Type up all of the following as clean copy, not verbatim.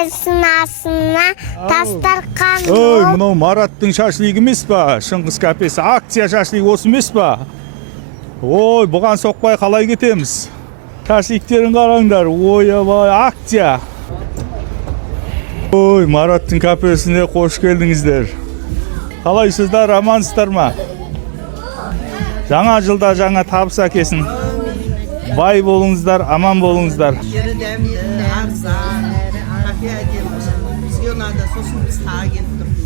берсін асына, тастар қан. Ой, мынау Мараттың шашлығы емес па? Шыңғыс кәпесі акция шашлығы осы емес па? Ой, бұған соқпай қалай кетеміз? Шашликтерін қараңдар. Ой, акция. Ой, Мараттың кәпесіне қош келдіңіздер. Қалайсыздар, амансыздар ма? Жаңа жылда жаңа табыс әкесін. Бай болыңыздар, аман болыңыздар.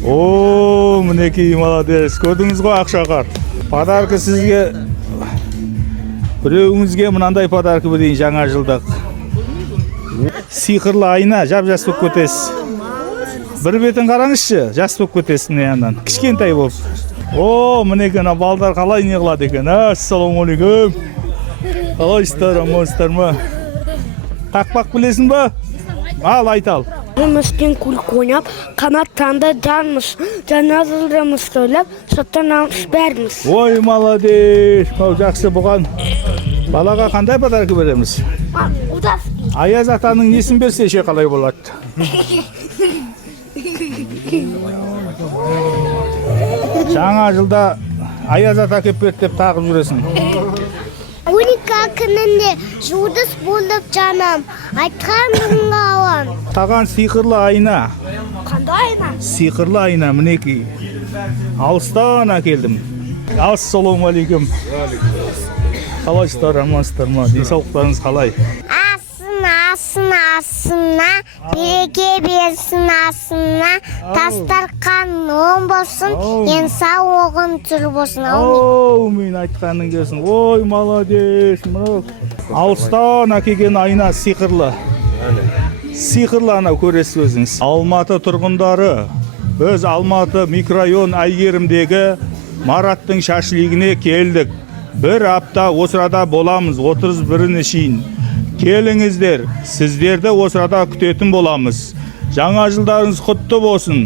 О, мінекей молодец. Көрдіңіз ғой ақшақар. Подарка сізге, біреуіңізге мынандай подарка берейін жаңа жылдық. Сиқырлы айна, жап-жас болып кетесіз. Бір бетін қараңызшы, жас болып кетесің яндан. Кішкентай болып. О, мінекен балдар қалай не қылады екен. Ассалаумағалейкум. Қалайсыздар, амансыздар ма? Тақпақ білесің ба? Ал, айтал. Müslüm kulk oynayıp kanattan canmış, canazılırımız söylep, sotan almış bermiş. Ой, молодец. Жақсы бұған. Балаға қандай подарка береміз? Аяз атаның несін берсе ше қалай болады? Жаңа жылда Аяз ата кеп берді деп тағып жүресің. 12 күнінде жұлдыз болып жаным, айтқан бұңға алам. Таған сиқырлы айна. Қандай айна? Сиқырлы айна, мінекей. Алыстан әкелдім. Ассалаумағалейкум. Қалайсыздар, амансыздар ма? Денсаулықтарыңыз қалай? Асына, береке берсін асына, тастар қан оң болсын, енсау оғын түр болсын. Оу, мен айтқаның келсін. Ой, молодец. Алыстан әкелген айна сиқырлы. Сиқырлы ана көресіз өзіңіз. Алматы тұрғындары, біз Алматы микрорайон Әйгерімдегі Мараттың шашлығына келдік. Бір апта осырада боламыз, 31-іне шейін. Келіңіздер, сіздерді осырада күтетін боламыз. Жаңа жылдарыңыз құтты болсын.